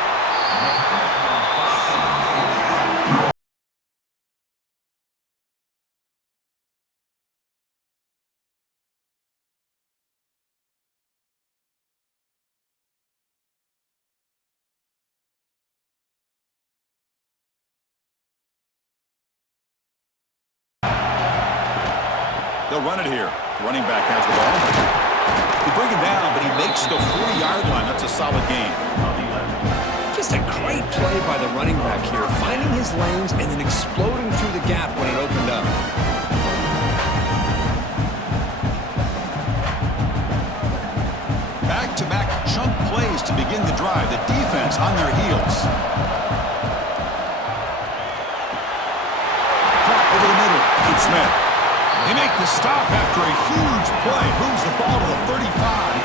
They'll run it here. The running back has the ball. They bring him down, but he makes the 40-yard line. That's a solid gain. Just a great play by the running back here, finding his lanes and then exploding through the gap when it opened up. Back-to-back chunk plays to begin the drive. The defense on their heels. Caught over the middle. Good Smith. They make the stop after a huge play. Moves the ball to the 35.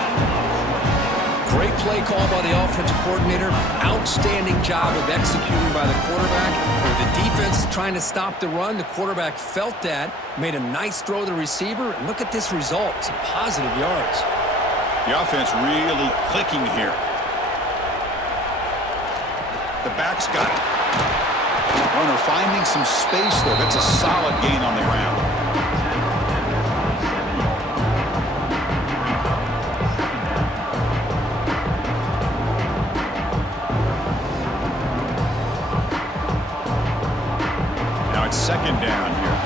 Great play call by the offensive coordinator. Outstanding job of executing by the quarterback. With the defense trying to stop the run, the quarterback felt that, made a nice throw to the receiver, and look at this result. Some positive yards. The offense really clicking here. The back's got it. Runner finding some space there. That's a solid gain on the ground. Now it's second down here.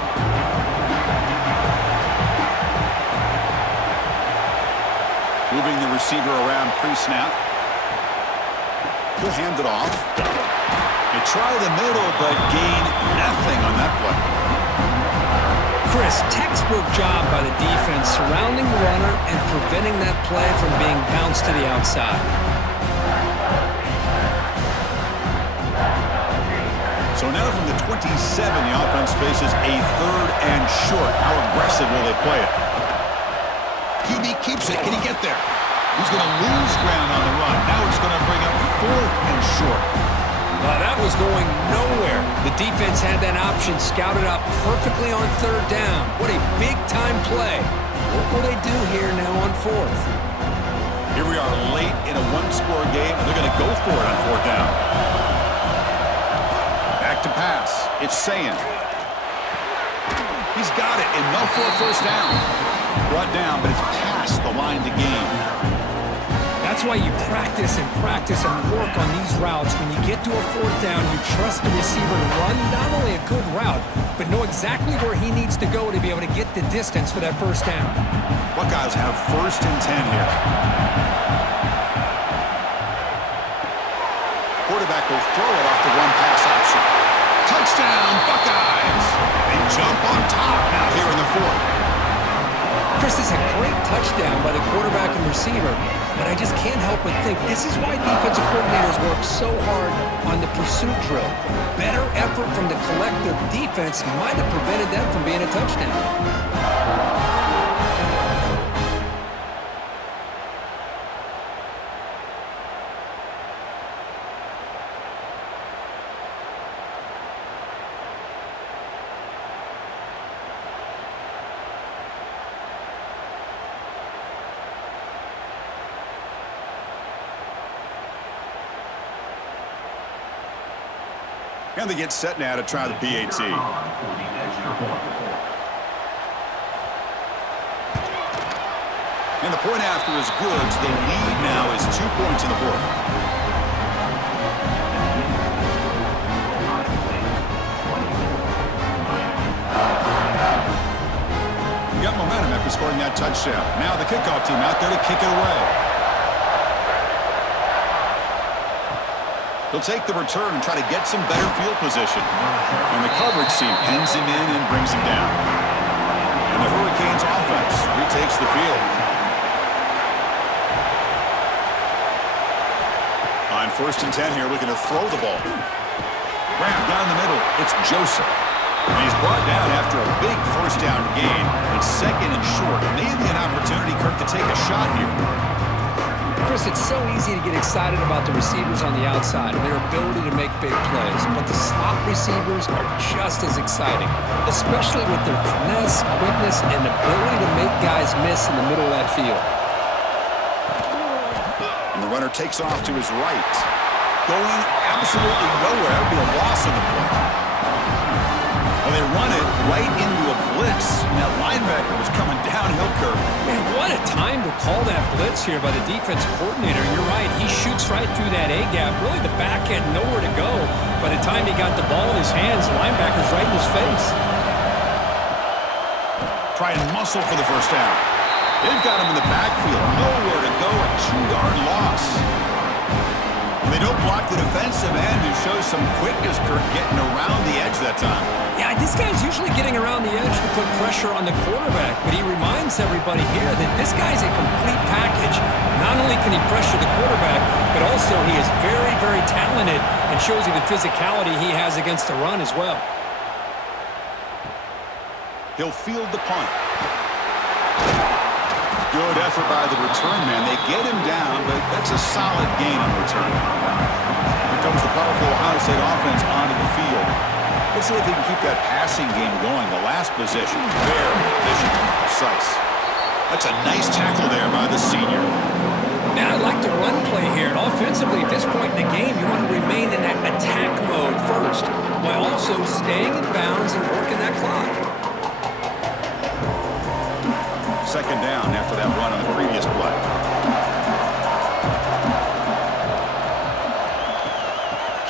Moving the receiver around pre-snap. He'll hand it off. They try the middle, but gain nothing on that play. Chris, textbook job by the defense surrounding the runner and preventing that play from being bounced to the outside. So now from the 27, the offense faces a third and short. How aggressive will they play it? QB keeps it. Can he get there? He's going to lose ground on the run. Now it's going to bring up fourth and short. That was going nowhere. The defense had that option scouted out perfectly on third down. What a big-time play. What will they do here now on fourth? Here we are late in a one-score game, and they're going to go for it on fourth down. Back to pass. It's Sand. He's got it. Enough for a first down. Brought down, but it's past the line to gain. That's why you practice and work on these routes. When you get to a fourth down, you trust the receiver to run not only a good route, but know exactly where he needs to go to be able to get the distance for that first down. Buckeyes have first and 10 here. Quarterback will throw it off the one-pass option. Touchdown, Buckeyes! They jump on top now here in the fourth. Chris, this is a great touchdown by the quarterback and receiver, but I just can't help but think this is why defensive coordinators work so hard on the pursuit drill. Better effort from the collective defense might have prevented that from being a touchdown. And they get set now to try the PAT. And the point after is good, so the lead now is 2 points in the fourth. We got momentum after scoring that touchdown. Now the kickoff team out there to kick it away. He'll take the return and try to get some better field position. And the coverage team pins him in and brings him down. And the Hurricanes offense retakes the field. On first and 10 here, looking to throw the ball. Grab down the middle. It's Joseph. And he's brought down after a big first down gain. It's second and short. Maybe an opportunity, Kirk, to take a shot here. Chris, it's so easy to get excited about the receivers on the outside and their ability to make big plays, but the slot receivers are just as exciting, especially with their finesse, quickness, and ability to make guys miss in the middle of that field. And the runner takes off to his right. Going absolutely nowhere. That would be a loss of the play. Well, they run it right into a blitz. And that linebacker was coming downhill, Kirk. Man, what a time to call that blitz here by the defensive coordinator. You're right. He shoots right through that A-gap. Really, the back had nowhere to go. By the time he got the ball in his hands, the linebacker's right in his face. Try and muscle for the first down. They've got him in the backfield. Nowhere to go. A 2-yard loss. And they don't block the defensive end who's shows some quickness, Kurt, getting around the edge that time. Yeah, this guy's usually getting around the edge to put pressure on the quarterback, but he reminds everybody here that this guy's a complete package. Not only can he pressure the quarterback, but also he is very, very talented and shows you the physicality he has against the run as well. He'll field the punt. Good effort by the return man. They get him down, but that's a solid gain on return. Here comes the powerful Ohio State offense onto the field. Let's see if they can keep that passing game going. The last possession, very efficient and precise. That's a nice tackle there by the senior. Now, I like the run play here. And offensively, at this point in the game, you want to remain in that attack mode first, while also staying in bounds and working that clock. Second down after that run on the previous play.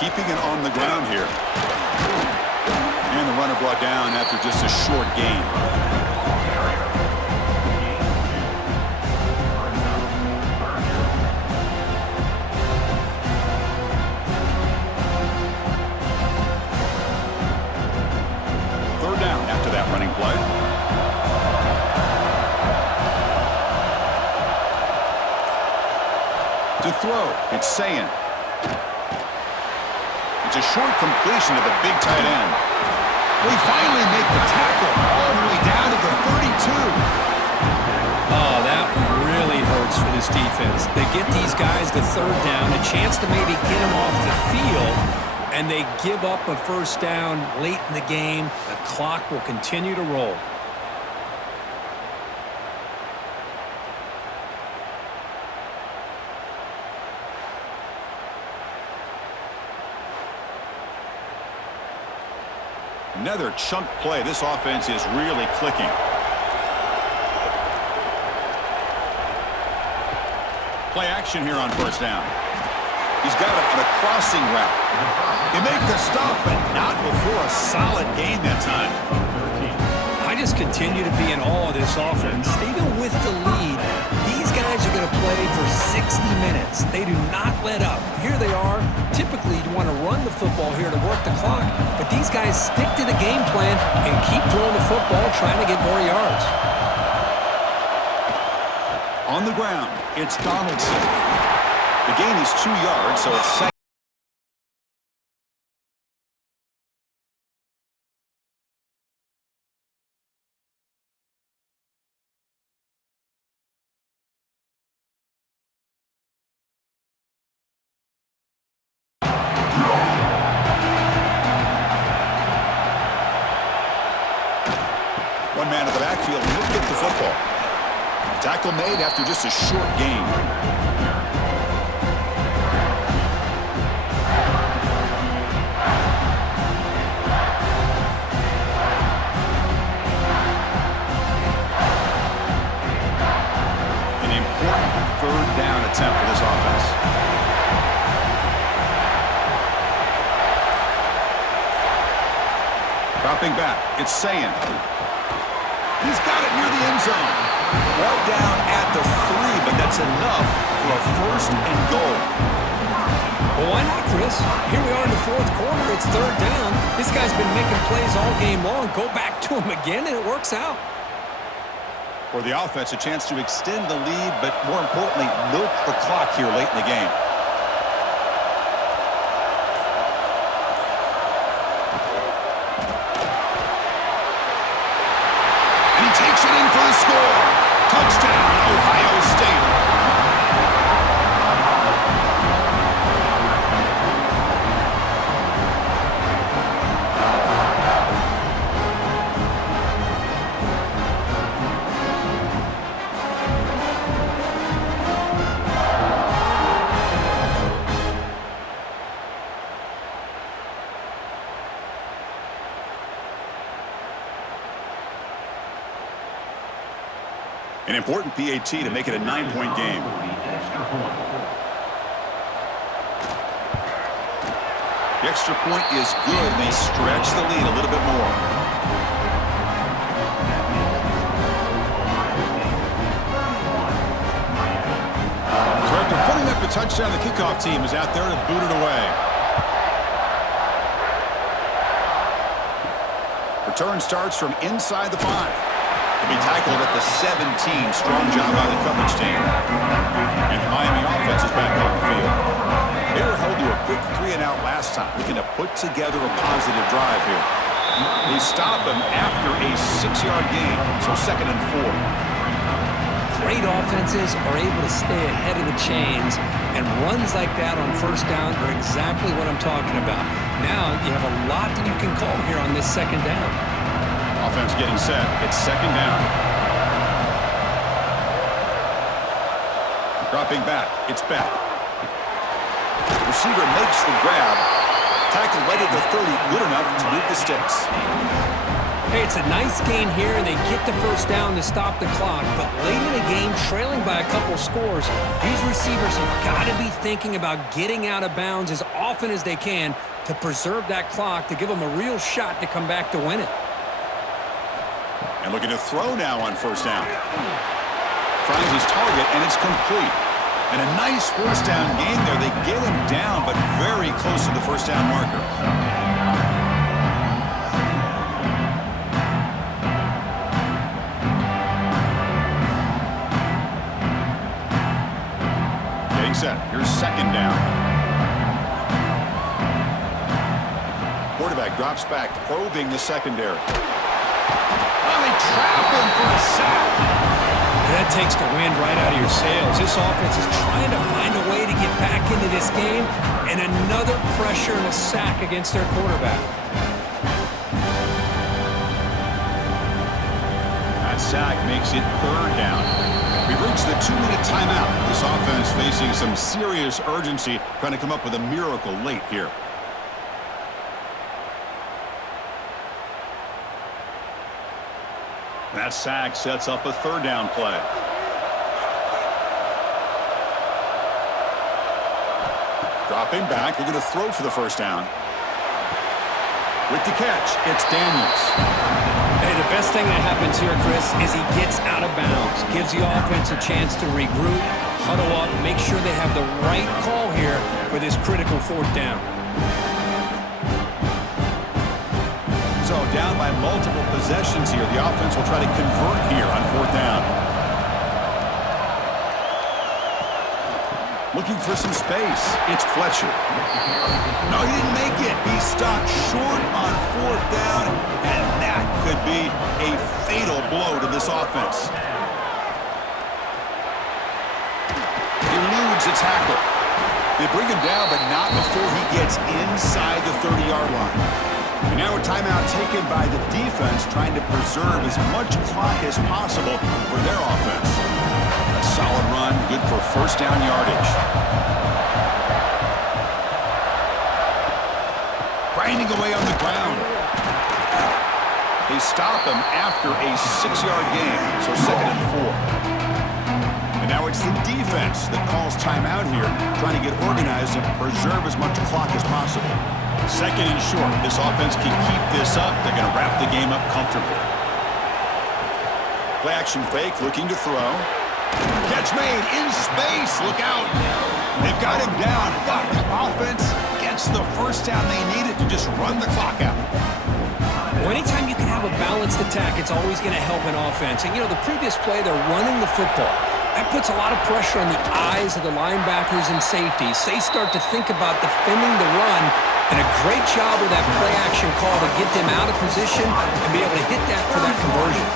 Keeping it on the ground here. And the runner brought down after just a short gain. Third down after that running play. To throw, it's Sayin. It's a short completion to the big tight end. They finally make the tackle all the way down to the 32. Oh, that one really hurts for this defense. They get these guys the third down, a chance to maybe get them off the field, and they give up a first down late in the game. The clock will continue to roll. Another chunk play. This offense is really clicking. Play action here on first down. He's got it on a crossing route. They make the stop, but not before a solid gain that time. I just continue to be in awe of this offense. Even with the lead, these guys are going to play for 60 minutes. They do not let up. Here they are. Typically, you want to run the football here to work the clock, but these guys stick to the game plan and keep throwing the football, trying to get more yards. On the ground, it's Donaldson. The gain is 2 yards, so it's second. One man in the backfield, and he'll get the football. Tackle made after just a short gain. An important third down attempt for this offense. Dropping back, it's Sayin. He's got it near the end zone. Brought down at the 3, but that's enough for a first and goal. Well, why not, Chris? Here we are in the fourth quarter. It's third down. This guy's been making plays all game long. Go back to him again, and it works out. For the offense, a chance to extend the lead, but more importantly, milk the clock here late in the game. Takes it in for the score. Touchdown, Ohio State. An important PAT to make it a 9-point game. The extra point is good. They stretch the lead a little bit more. So after putting up the touchdown, the kickoff team is out there to boot it away. Return starts from inside the 5. To be tackled at the 17. Strong job by the coverage team. And the Miami offense is back on the field. They were held to a quick 3-and-out last time, looking to put together a positive drive here. They stop him after a 6-yard gain, so 2nd and 4. Great offenses are able to stay ahead of the chains, and runs like that on first down are exactly what I'm talking about. Now you have a lot that you can call here on this 2nd down. Offense getting set. It's 2nd down. Dropping back. It's back. Receiver makes the grab. Tackled right at the 30. Good enough to move the sticks. Hey, it's a nice gain here, and they get the first down to stop the clock. But late in the game, trailing by a couple scores, these receivers have got to be thinking about getting out of bounds as often as they can to preserve that clock, to give them a real shot to come back to win it. And looking to throw now on first down. Finds his target, and it's complete. And a nice first down gain there. They get him down, but very close to the first down marker. Getting set. Here's 2nd down. Quarterback drops back, probing the secondary. Oh, they trap him for a sack. That takes the wind right out of your sails. This offense is trying to find a way to get back into this game, and another pressure and a sack against their quarterback. That sack makes it 3rd down. We've reached the 2-minute timeout. This offense facing some serious urgency, trying to come up with a miracle late here. That sack sets up a 3rd down play. Dropping back, they're going to throw for the first down. With the catch, it's Daniels. Hey, the best thing that happens here, Chris, is he gets out of bounds, gives the offense a chance to regroup, huddle up, make sure they have the right call here for this critical 4th down. So down by multiple possessions here. The offense will try to convert here on 4th down. Looking for some space. It's Fletcher. No, he didn't make it. He stopped short on 4th down, and that could be a fatal blow to this offense. Eludes a tackle. They bring him down, but not before he gets inside the 30-yard line. And now a timeout taken by the defense, trying to preserve as much clock as possible for their offense. A solid run, good for first down yardage. Grinding away on the ground. They stop him after a 6-yard gain, so 2nd and 4. And now it's the defense that calls timeout here, trying to get organized and preserve as much clock as possible. 2nd and short. This offense can keep this up. They're going to wrap the game up comfortably. Play action fake, looking to throw. Catch made in space. Look out. They've got him down, but the offense gets the first down they needed to just run the clock out. Well, anytime you can have a balanced attack, it's always going to help an offense. And, you know, the previous play, they're running the football. That puts a lot of pressure on the eyes of the linebackers and safeties. They start to think about defending the run, and a great job with that play-action call to get them out of position and be able to hit that for that conversion.